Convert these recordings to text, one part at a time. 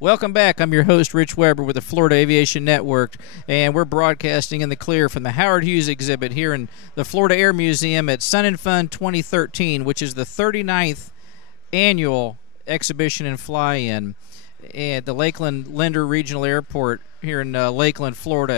Welcome back. I'm your host, Rich Weber, with the Florida Aviation Network, and we're broadcasting in the clear from the Howard Hughes exhibit here in the Florida Air Museum at Sun and Fun 2013, which is the 39th annual exhibition and fly-in at the Lakeland Linder Regional Airport here in Lakeland, Florida.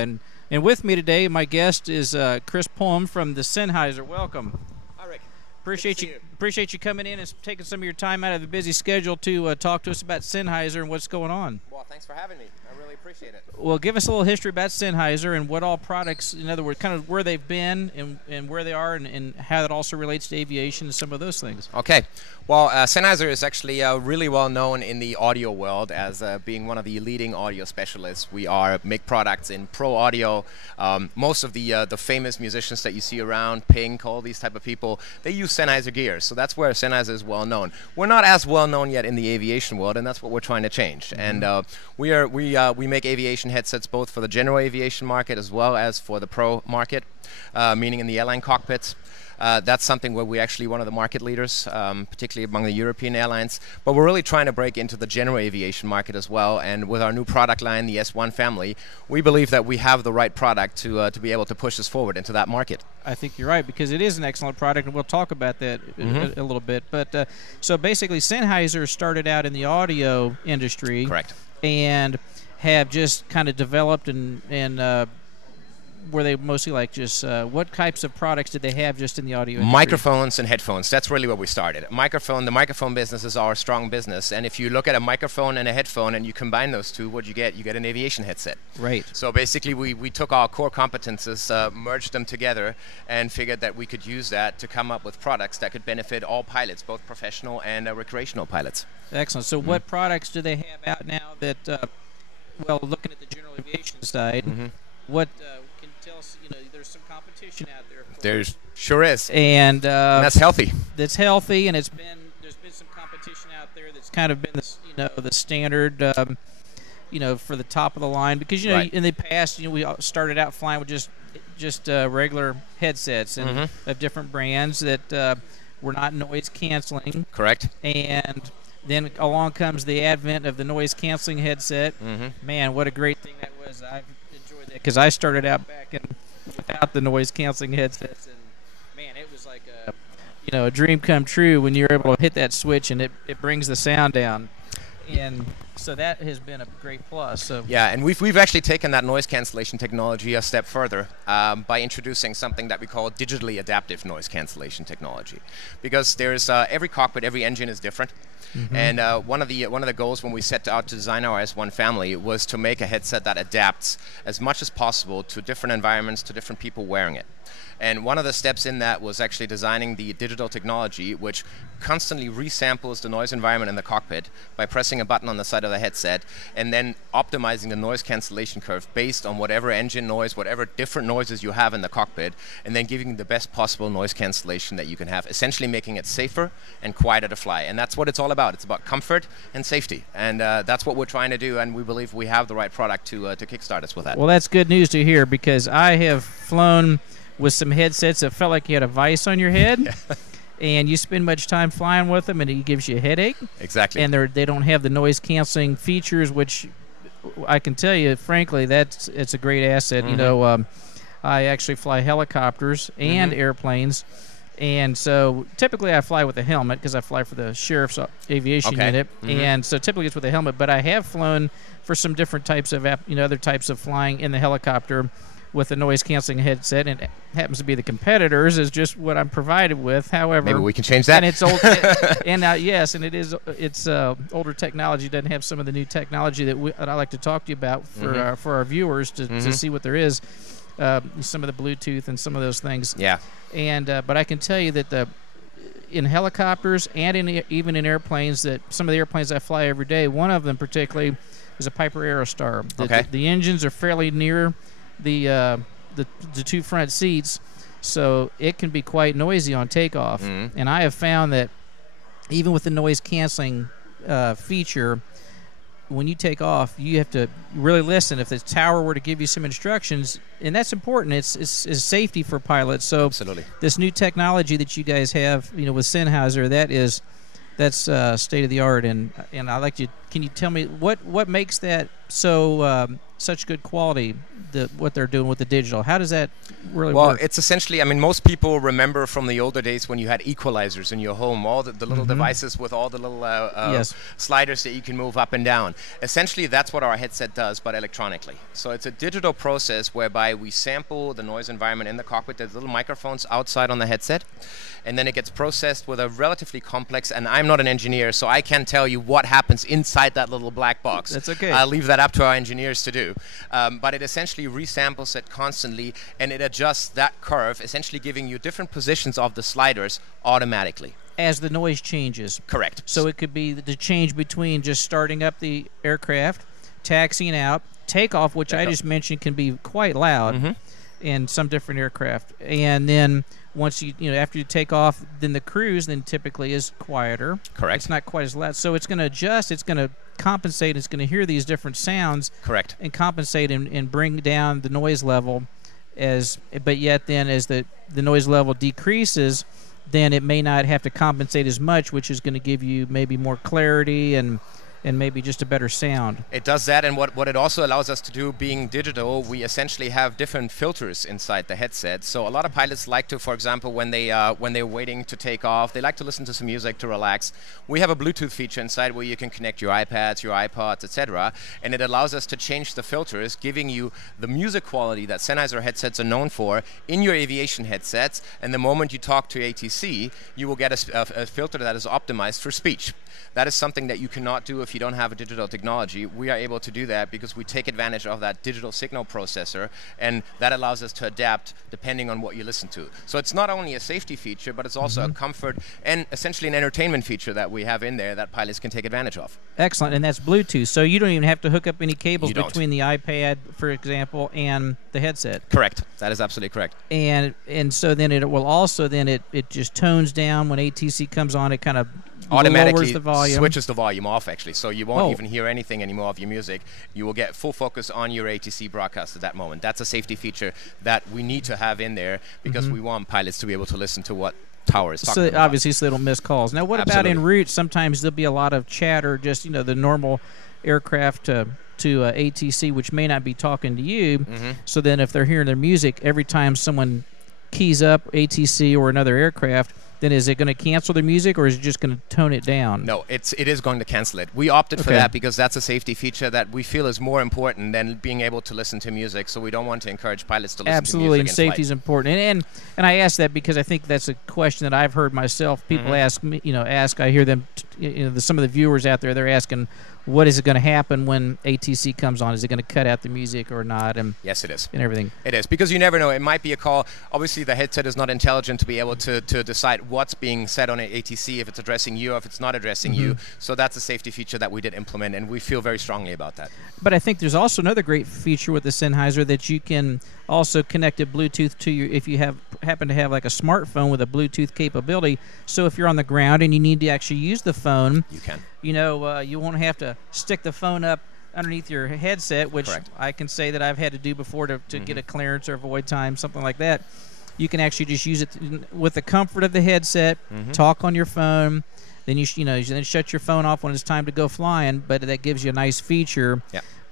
And with me today, my guest is Chris Pulm from the Sennheiser. Welcome. Hi, Rick. Appreciate you coming in and taking some of your time out of a busy schedule to talk to us about Sennheiser and what's going on. Well, thanks for having me. I really appreciate it. Well, give us a little history about Sennheiser and what all products, in other words, kind of where they've been and where they are and how that also relates to aviation and some of those things. Okay. Well, Sennheiser is actually really well known in the audio world as being one of the leading audio specialists. We make products in pro audio. Most of the famous musicians that you see around, Pink, all these type of people, they use Sennheiser gear. So that's where Sennheiser is well known. We're not as well known yet in the aviation world, and that's what we're trying to change. Mm-hmm. And we make aviation headsets both for the general aviation market as well as for the pro market, meaning in the airline cockpits. That's something where we're actually one of the market leaders, particularly among the European airlines. But we're really trying to break into the general aviation market as well. And with our new product line, the S1 family, we believe that we have the right product to be able to push us forward into that market. I think you're right, because it is an excellent product, and we'll talk about that a little bit. But so basically, Sennheiser started out in the audio industry. Correct. And have just kind of developed and were they mostly like just what types of products did they have just in the audio industry? Microphones and headphones. That's really where we started. The microphone business is our strong business. And if you look at a microphone and a headphone and you combine those two, what you get? You get an aviation headset. Right. So basically we took our core competences, merged them together, and figured that we could use that to come up with products that could benefit all pilots, both professional and recreational pilots. Excellent. So what products do they have out now that, well, looking at the general aviation side, what can tell us, there's some competition out there. There sure is. And that's healthy. That's healthy, and there's been some competition out there that's kind of been the standard, for the top of the line, because right. In the past, we started out flying with just regular headsets and of different brands that were not noise canceling. Correct. And then along comes the advent of the noise canceling headset. Man, what a great thing that was! I've enjoyed that because I started out back without the noise canceling headsets, and man, it was like a dream come true when you're able to hit that switch and it brings the sound down. And so that has been a great plus. So yeah, and we've actually taken that noise cancellation technology a step further by introducing something that we call digitally adaptive noise cancellation technology, because there's every cockpit, every engine is different. And one of the goals when we set out to design our S1 family was to make a headset that adapts as much as possible to different environments, to different people wearing it. And one of the steps in that was actually designing the digital technology, which constantly resamples the noise environment in the cockpit by pressing a button on the side of the headset, and then optimizing the noise cancellation curve based on whatever engine noise, whatever different noises you have in the cockpit, and then giving the best possible noise cancellation that you can have, essentially making it safer and quieter to fly. And that's what it's all about. It's about comfort and safety. And that's what we're trying to do, and we believe we have the right product to kickstart us with that. Well, that's good news to hear, because I have flown with some headsets that felt like you had a vice on your head, and you spend much time flying with them, and it gives you a headache. Exactly. And they don't have the noise canceling features, which I can tell you, frankly, it's a great asset. I actually fly helicopters and airplanes, and so typically I fly with a helmet because I fly for the Sheriff's Aviation Unit, and so typically it's with a helmet. But I have flown for some different types of other types of flying in the helicopter with a noise canceling headset, and it happens to be the competitors is just what I'm provided with. However, maybe we can change that. And it's old, yes, and it's older technology. Doesn't have some of the new technology that I like to talk to you about for our viewers to see what there is. Some of the Bluetooth and some of those things. Yeah. And but I can tell you that in helicopters and even in airplanes, that some of the airplanes I fly every day, one of them particularly is a Piper Aerostar. The engines are fairly near the two front seats, so it can be quite noisy on takeoff. And I have found that even with the noise canceling feature, when you take off, you have to really listen. If the tower were to give you some instructions, and that's important, it's safety for pilots. So absolutely, this new technology that you guys have, with Sennheiser, that is That's state of the art, and I like to. Can you tell me what makes that so such good quality? What they're doing with the digital. How does that really work? Well, it's essentially, I mean, most people remember from the older days when you had equalizers in your home, all the little devices with all the little sliders that you can move up and down. Essentially, that's what our headset does, but electronically. So it's a digital process whereby we sample the noise environment in the cockpit. There's little microphones outside on the headset, and then it gets processed with a relatively complex, and I'm not an engineer, so I can't tell you what happens inside that little black box. That's okay. I'll leave that up to our engineers to do. But it essentially resamples it constantly, and it adjusts that curve, essentially giving you different positions of the sliders automatically. As the noise changes. Correct. So it could be the change between just starting up the aircraft, taxiing out, takeoff, which I just mentioned can be quite loud in some different aircraft, and then once after you take off, then the cruise then typically is quieter. Correct. It's not quite as loud, so it's going to adjust. It's going to compensate. It's going to hear these different sounds. Correct. And compensate and bring down the noise level, but yet then as the noise level decreases, then it may not have to compensate as much, which is going to give you maybe more clarity and maybe just a better sound. It does that, and what it also allows us to do, being digital, we essentially have different filters inside the headset. So a lot of pilots like to, for example, when they're waiting to take off, they like to listen to some music to relax. We have a Bluetooth feature inside where you can connect your iPads, your iPods, etc., and it allows us to change the filters, giving you the music quality that Sennheiser headsets are known for in your aviation headsets. And the moment you talk to ATC, you will get a filter that is optimized for speech. That is something that you cannot do if you don't have a digital technology. We are able to do that because we take advantage of that digital signal processor, and that allows us to adapt depending on what you listen to. So it's not only a safety feature, but it's also a comfort and essentially an entertainment feature that we have in there that pilots can take advantage of. Excellent, and that's Bluetooth. So you don't even have to hook up any cables between the iPad, for example, and the headset. Correct. That is absolutely correct. And so then it will also it just tones down when ATC comes on. It kind of automatically the volume. Switches the volume off, actually, so you won't even hear anything anymore of your music. You will get full focus on your ATC broadcast at that moment. That's a safety feature that we need to have in there because we want pilots to be able to listen to what tower is talking about. Obviously, so they don't miss calls. Now, what about en route? Sometimes there'll be a lot of chatter, just the normal aircraft to ATC, which may not be talking to you. So then if they're hearing their music, every time someone keys up ATC or another aircraft, then is it going to cancel the music, or is it just going to tone it down? No, it is going to cancel it. We opted for that because that's a safety feature that we feel is more important than being able to listen to music. So we don't want to encourage pilots to listen to music. Absolutely, and safety is important. And I ask that because I think that's a question that I've heard myself. People ask me, I hear them, some of the viewers out there, they're asking, what is it going to happen when ATC comes on? Is it going to cut out the music or not? And yes, it is. And everything. It is, because you never know. It might be a call. Obviously, the headset is not intelligent to be able to decide what's being said on an ATC, if it's addressing you or if it's not addressing you. So that's a safety feature that we did implement, and we feel very strongly about that. But I think there's also another great feature with the Sennheiser that you can also connect a Bluetooth to your, if you happen to have like a smartphone with a Bluetooth capability. So if you're on the ground and you need to actually use the phone, you can. You won't have to stick the phone up underneath your headset, which I can say that I've had to do before to get a clearance or avoid time, something like that. You can actually just use it with the comfort of the headset, talk on your phone, then then shut your phone off when it's time to go flying, but that gives you a nice feature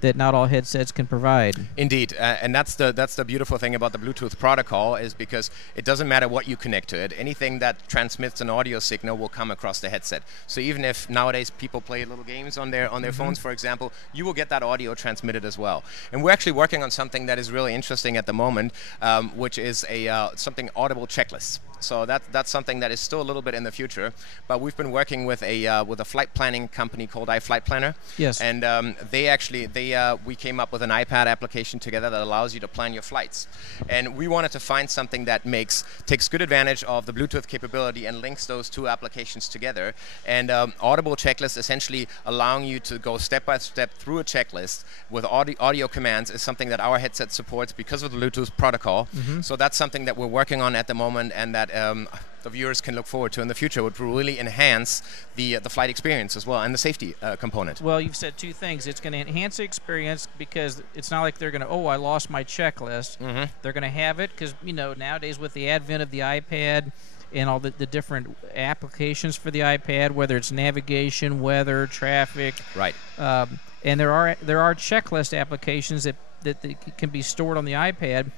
that not all headsets can provide. Indeed, and that's the beautiful thing about the Bluetooth protocol, is because it doesn't matter what you connect to it. Anything that transmits an audio signal will come across the headset. So even if nowadays people play little games on their phones, for example, you will get that audio transmitted as well. And we're actually working on something that is really interesting at the moment, which is something audible checklists. So that's something that is still a little bit in the future, but we've been working with a flight planning company called iFlight Planner. Yes. And we came up with an iPad application together that allows you to plan your flights. And we wanted to find something that takes good advantage of the Bluetooth capability and links those two applications together. And audible checklist, essentially allowing you to go step by step through a checklist with audio commands, is something that our headset supports because of the Bluetooth protocol. So that's something that we're working on at the moment, and that the viewers can look forward to in the future, which will really enhance the flight experience as well, and the safety component. Well, you've said two things. It's going to enhance the experience because it's not like they're going to, I lost my checklist. They're going to have it because, nowadays with the advent of the iPad and all the different applications for the iPad, whether it's navigation, weather, traffic. Right. And there are checklist applications that can be stored on the iPad.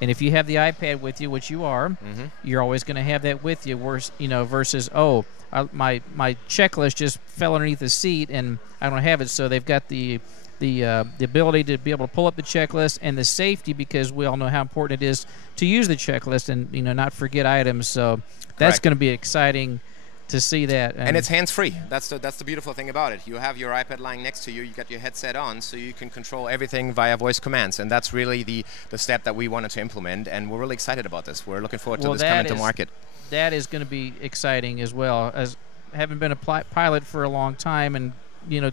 And if you have the iPad with you, which you are, you're always going to have that with you. Versus my checklist just fell underneath the seat and I don't have it. So they've got the ability to be able to pull up the checklist and the safety, because we all know how important it is to use the checklist and not forget items. So that's going to be exciting to see that. And it's hands-free. That's the beautiful thing about it. You have your iPad lying next to you. You got your headset on, so you can control everything via voice commands. And that's really the step that we wanted to implement. And we're really excited about this. We're looking forward to this coming to market. That is going to be exciting as well. As having been a pilot for a long time, and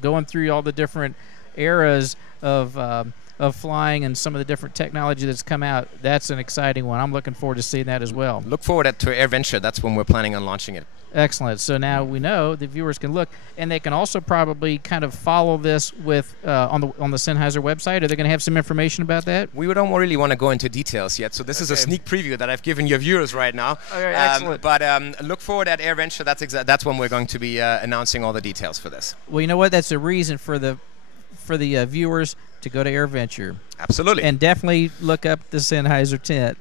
going through all the different eras of flying and some of the different technology that's come out, that's an exciting one. I'm looking forward to seeing that as well. Look forward to AirVenture. That's when we're planning on launching it. Excellent. So now we know the viewers can look, and they can also probably kind of follow this with on the Sennheiser website. Are they going to have some information about that? We don't really want to go into details yet, so this is a sneak preview that I've given your viewers right now. Okay, excellent. But look forward at AirVenture. That's when we're going to be announcing all the details for this. Well, you know what? That's a reason for the viewers to go to AirVenture. Absolutely. And definitely look up the Sennheiser tent.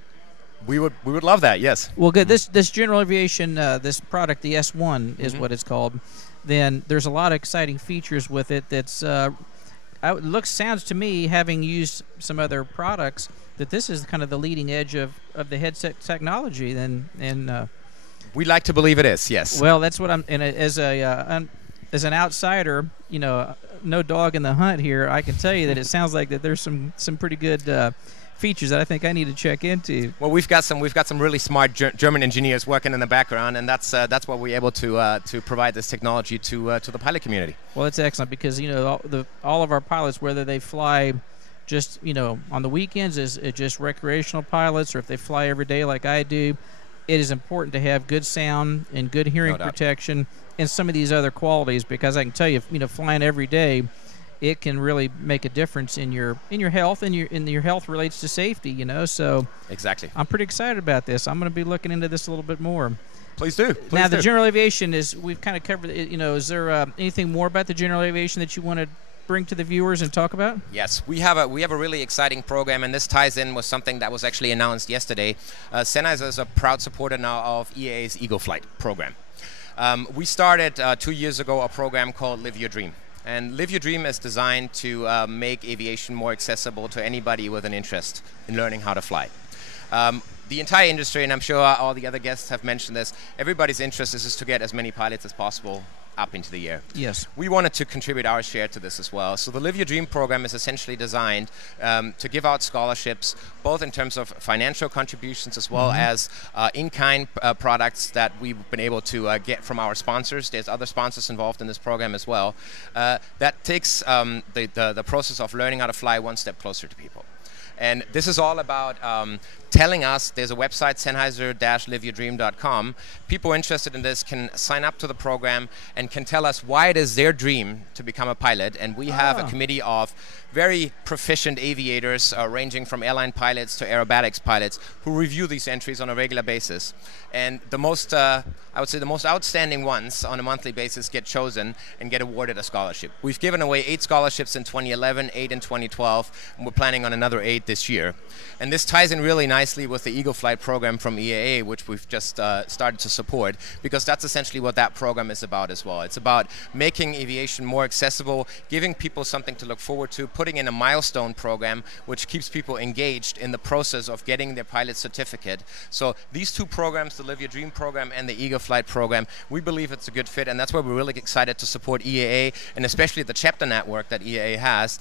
We would love that, yes. Well, good. This General Aviation, this product, the S1 is what it's called. Then there's a lot of exciting features with it. That's sounds to me, having used some other products, that this is kind of the leading edge of the headset technology. And we'd like to believe it is, yes. Well, that's what I'm. And as an outsider, no dog in the hunt here, I can tell you that it sounds like that there's some pretty good features that I think I need to check into. Well, we've got some really smart German engineers working in the background, and that's what we're able to provide this technology to the pilot community. Well, it's excellent, because all of our pilots, whether they fly just on the weekends as just recreational pilots, or if they fly every day like I do, it is important to have good sound and good hearing protection and some of these other qualities, because I can tell you, flying every day, it can really make a difference in your health, and your health relates to safety, So exactly, I'm pretty excited about this. I'm going to be looking into this a little bit more. Please do. Now, the General Aviation we've kind of covered. Is there anything more about the General Aviation that you want to bring to the viewers and talk about? Yes, we have a really exciting program, and this ties in with something that was actually announced yesterday. Sennheiser is a proud supporter now of EAA's Eagle Flight program. We started 2 years ago a program called Live Your Dream. And Live Your Dream is designed to make aviation more accessible to anybody with an interest in learning how to fly. The entire industry, and I'm sure all the other guests have mentioned this, everybody's interest is to get as many pilots as possible up into the air. Yes. We wanted to contribute our share to this as well. So the Live Your Dream program is essentially designed to give out scholarships, both in terms of financial contributions as well as in-kind products that we've been able to get from our sponsors. There's other sponsors involved in this program as well. That takes the process of learning how to fly one step closer to people. And this is all about telling us, there's a website, Sennheiser-liveyourdream.com. People interested in this can sign up to the program and can tell us why it is their dream to become a pilot. And we have a committee of very proficient aviators, ranging from airline pilots to aerobatics pilots, who review these entries on a regular basis. And the most, I would say the most outstanding ones on a monthly basis get chosen and get awarded a scholarship. We've given away 8 scholarships in 2011, 8 in 2012, and we're planning on another 8 this year. And this ties in really nicely with the Eagle Flight program from EAA, which we've just started to support, because that's essentially what that program is about as well. It's about making aviation more accessible, giving people something to look forward to, putting in a milestone program which keeps people engaged in the process of getting their pilot certificate. So these 2 programs, the Live Your Dream program and the Eagle Flight program, we believe it's a good fit, and that's why we're really excited to support EAA, and especially the chapter network that EAA has,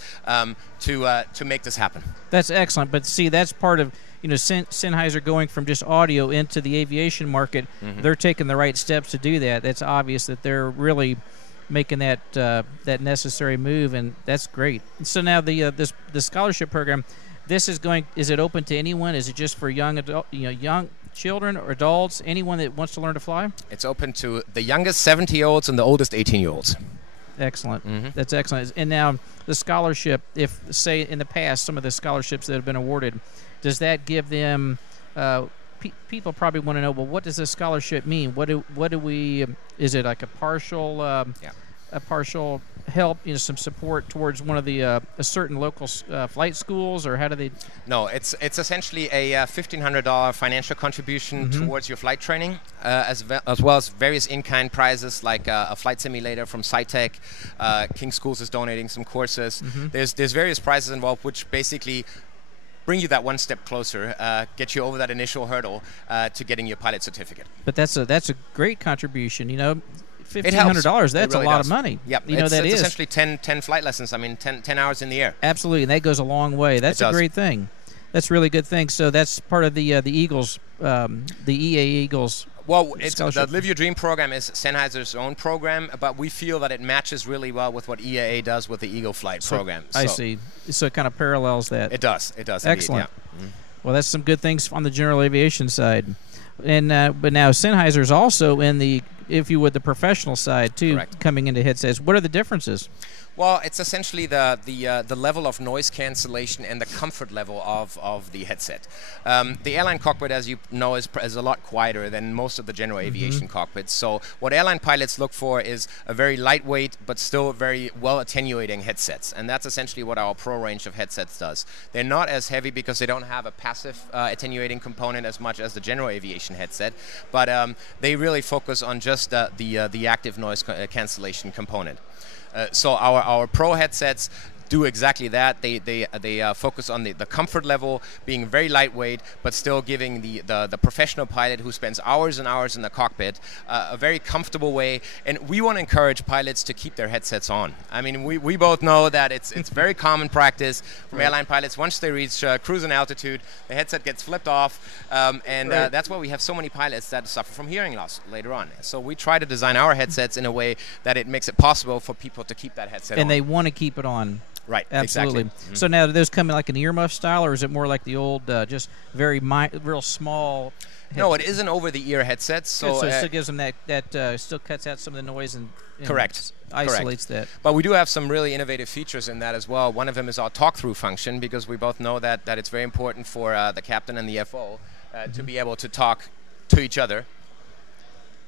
to make this happen. That's excellent. But see, that's part of Sennheiser going from just audio into the aviation market. They're taking the right steps to do that. That's obvious that they're really making that necessary move, and that's great. So now the scholarship program, is it open to anyone? Is it just for young children or adults, anyone that wants to learn to fly? It's open to the youngest 70-year-olds and the oldest 18-year-olds. Excellent. That's excellent. And now the scholarship, if, say, in the past, some of the scholarships that have been awarded, does that give them people probably want to know, well, what does this scholarship mean? What do we? Is it like a partial help, some support towards one of the a certain local flight schools, or how do they? No, it's essentially a $1,500 financial contribution towards your flight training, as well as various in-kind prizes like a flight simulator from SciTech. King Schools is donating some courses. There's various prizes involved, which basically bring you that one step closer, get you over that initial hurdle to getting your pilot certificate. But that's a great contribution, $1,500, that's really a lot of money. Yep. It's essentially 10 flight lessons. I mean, 10 hours in the air. Absolutely, and that goes a long way. That's a great thing. That's a really good thing. So that's part of the Eagles, the EA Eagles. Well, the Live Your Dream program is Sennheiser's own program, but we feel that it matches really well with what EAA does with the Eagle Flight program. I see. So it kind of parallels that. It does. Excellent. Indeed, yeah. Well, that's some good things on the general aviation side. And but now Sennheiser's also in the, if you would, the professional side too. Correct. Coming into headsets. What are the differences? Well, it's essentially the level of noise cancellation and the comfort level of the headset. The airline cockpit, as you know, is a lot quieter than most of the general aviation cockpits. So what airline pilots look for is a very lightweight but still very well attenuating headsets, and that's essentially what our Pro range of headsets does. They're not as heavy because they don't have a passive attenuating component as much as the general aviation headset, but they really focus on just the active noise cancellation component. So our Pro headsets do exactly that. They focus on the comfort level, being very lightweight, but still giving the professional pilot who spends hours and hours in the cockpit a very comfortable way. And we want to encourage pilots to keep their headsets on. I mean, we both know that it's very common practice from airline pilots. Once they reach cruising altitude, the headset gets flipped off, and that's why we have so many pilots that suffer from hearing loss later on. So we try to design our headsets in a way that it makes it possible for people to keep that headset on. And they want to keep it on. Right, absolutely. Exactly. So now, do those come in like an earmuff style, or is it more like the old, just real small headset? No, it is an over-the-ear headset. So it still gives them that still cuts out some of the noise and correct. Isolates that. But we do have some really innovative features in that as well. One of them is our talk-through function, because we both know that it's very important for the captain and the FO to be able to talk to each other.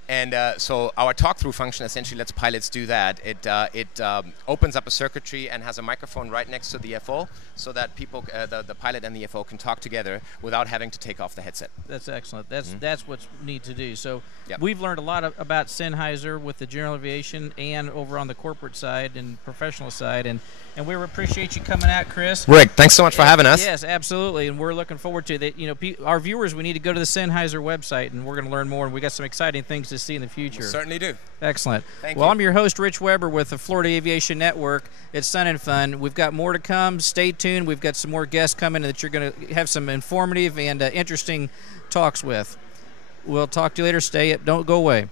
And so our talk-through function essentially lets pilots do that. It opens up a circuitry and has a microphone right next to the FO, so that people, the pilot and the FO, can talk together without having to take off the headset. That's excellent. That's what's neat to do. So we've learned a lot about Sennheiser with the general aviation and over on the corporate side and professional side, and we appreciate you coming out, Chris. Rick, thanks so much for having us. Yes, absolutely, and we're looking forward to that. Our viewers, we need to go to the Sennheiser website, and we're going to learn more, and we got some exciting things to see in the future. We certainly do. Excellent. Thank you. I'm your host, Rich Weber, with the Florida Aviation Network. It's Sun and Fun. We've got more to come. Stay tuned. We've got some more guests coming that you're going to have some informative and interesting talks with. We'll talk to you later. Don't go away.